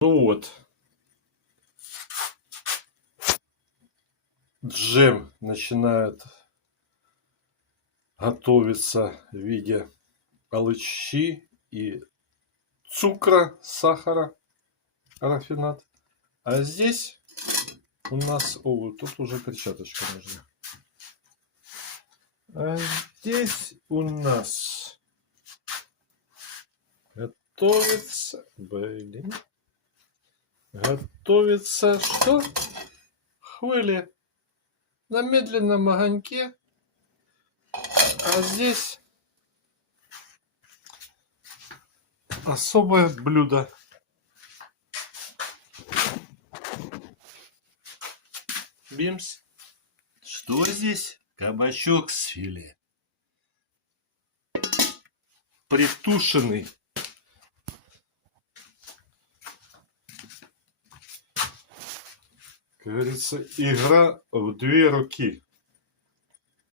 Ну вот, джем начинает готовиться в виде алычи и цукра, сахара, рафинат. А здесь у нас... О, тут уже перчаточка нужна. А здесь у нас готовится... Блин. Готовится что? Хвыли на медленном огоньке. А здесь особое блюдо. Бимс. Что здесь? Кабачок с филе. Притушенный. Как говорится, игра в две руки.